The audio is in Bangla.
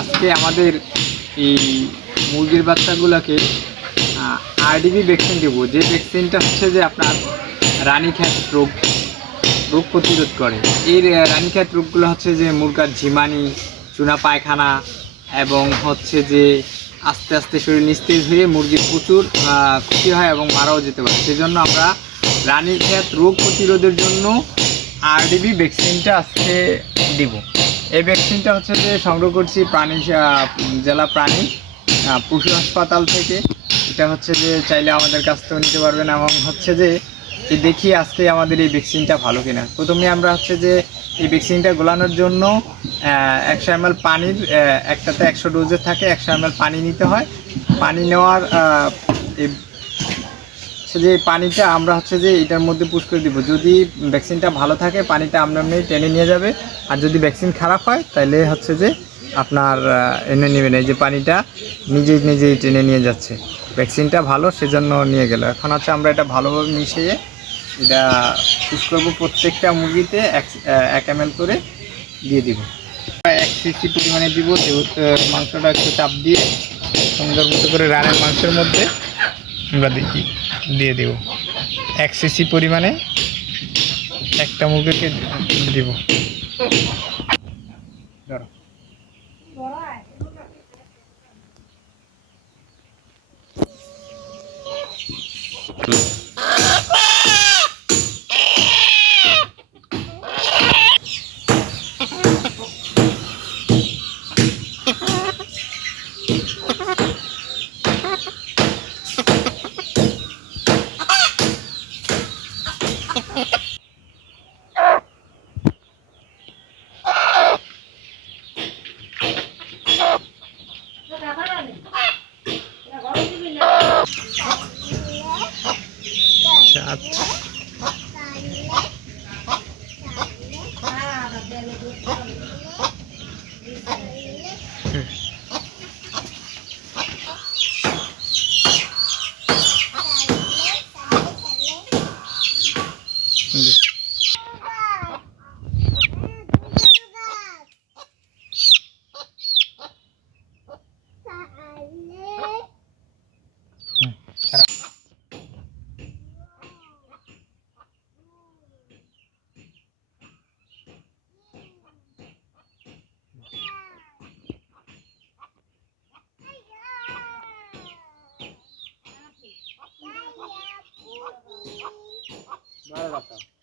আজকে আমাদের এই মুরগির বাচ্চাগুলোকে আরডিবি ভ্যাকসিন দেবো, যে ভ্যাকসিনটা হচ্ছে যে আপনার রানীক্ষেত রোগ প্রতিরোধ করে। এই রানীক্ষেত রোগগুলো হচ্ছে যে মুরগার ঝিমানি, চুনা পায়খানা এবং হচ্ছে যে আস্তে আস্তে শরীর নিস্তেজ হয়ে মুরগির প্রচুর ক্ষতি হয় এবং মারাও যেতে পারে। সেজন্য আমরা রানীক্ষেত রোগ প্রতিরোধের জন্য আরডিবি ভ্যাকসিনটা আজকে দিব। এই ভ্যাকসিনটা হচ্ছে যে সংগ্রহ করছি জেলা প্রাণী পশু হাসপাতাল থেকে। এটা হচ্ছে যে চাইলে আমাদের কাছ থেকেও নিতে পারবেন এবং হচ্ছে যে দেখি আজকে আমাদের এই ভ্যাকসিনটা ভালো কিনা। প্রথমে আমরা হচ্ছে যে এই ভ্যাকসিনটা গোলানোর জন্য 100 ml পানির, একটাতে 100 ডোজের থাকে, 100 ml পানি নিতে হয়। পানি নেওয়ার যে পানিটা আমরা হচ্ছে যে এটার মধ্যে পুশ করে দিব। যদি ভ্যাকসিনটা ভালো থাকে পানিটা আমরা এমনি টেনে নিয়ে যাবে, আর যদি ভ্যাকসিন খারাপ হয় তাহলে হচ্ছে যে আপনার এনে নেবেন। এই যে পানিটা নিজেই টেনে নিয়ে যাচ্ছে, ভ্যাকসিনটা ভালো সেজন্য নিয়ে গেল। এখন হচ্ছে আমরা এটা ভালোভাবে মিশিয়ে এটা পুশ করবো। প্রত্যেকটা মুরগিতে 1 ml করে দিয়ে দিব। 1 cc পরিমাণে দিব। মাংসটা একটু চাপ দিয়ে সুন্দর মতো করে রানের মাংসের মধ্যে আমরা দিয়ে দেব। 1 cc পরিমাণে একটা মুরগিকে দিব। ধরো আচ্ছা, ভালো কথা।